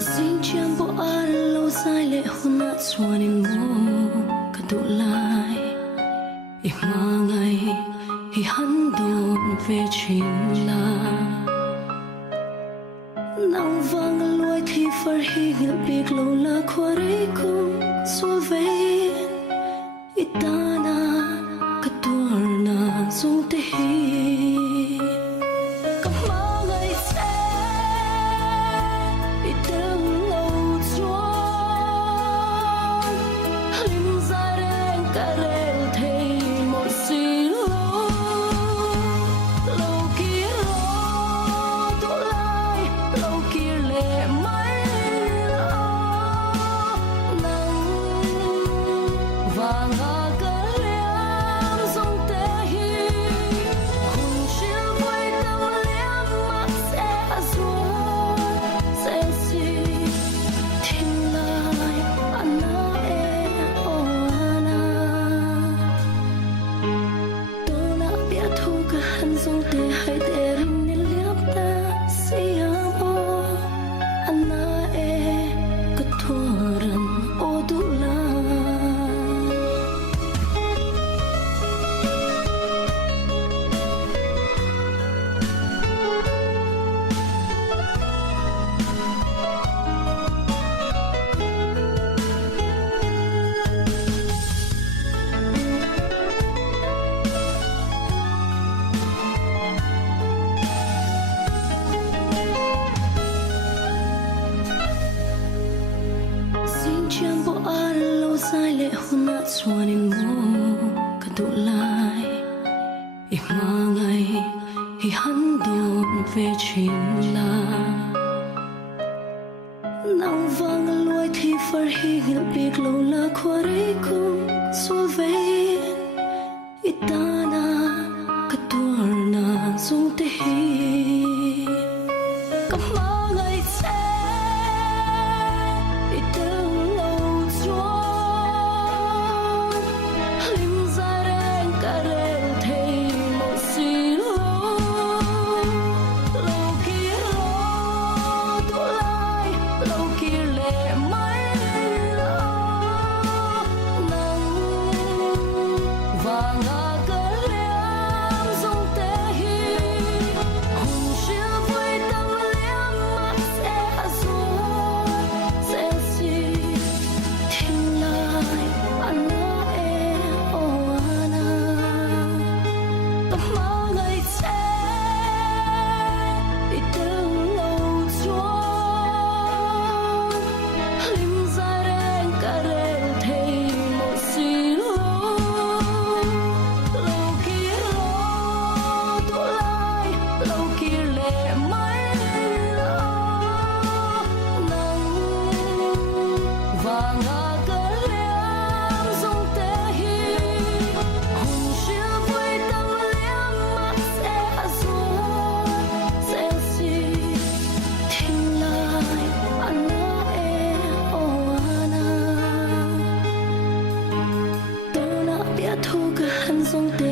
xin chăm bỏ ai lâu dài lệ hôn nát xoa nên ngô cả tụ lại im mà ngày thì hắn đồn về chuyện là nang vang lối thì phật hi ngự biệt lâu là khoa đấy cũng xua về itana cả tuổi na dung tê sai lệ hôn nát xoa nên ngô cả tụ lại im mà ngày thì hắn đồn về chuyện là nang vang lối thì phật hi ngự biệt lâu là khoa đấy cũng xua về itana cả tuổi na dung tê dung tê